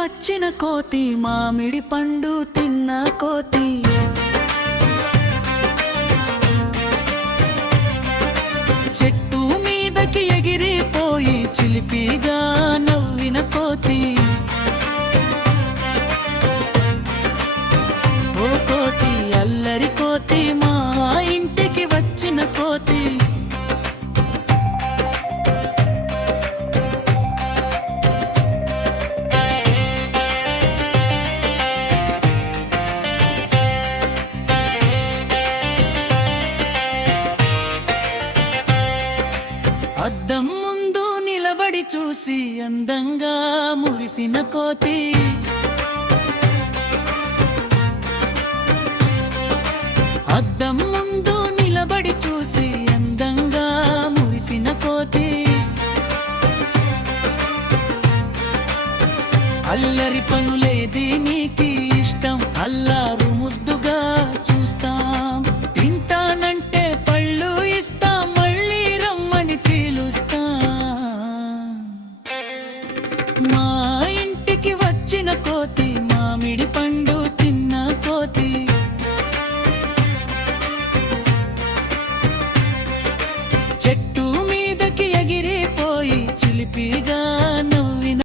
వచ్చిన కోతి మామిడి పండు తిన్న కోతి. చెట్టు మీదకి ఎగిరిపోయి చిలిపిగా నవ్విన కోతి. ఓ కోతి అల్లరి కోతి మా ఇంటికి వచ్చిన కోతి. అద్దం ముందు నిలబడి చూసి అందంగా మురిసిన కోతి. అద్దం ముందు నిలబడి చూసి అందంగా మురిసిన కోతి. అల్లరి పనులేది నీకి ఇష్టం, అల్లారు ముద్దుగా చూస్తాం. తింటానంటే పళ్ళు ఇస్తాం, మళ్ళీ రమ్మని పిలుస్తాం. మా ఇంటికి వచ్చిన కోతి మామిడి పండు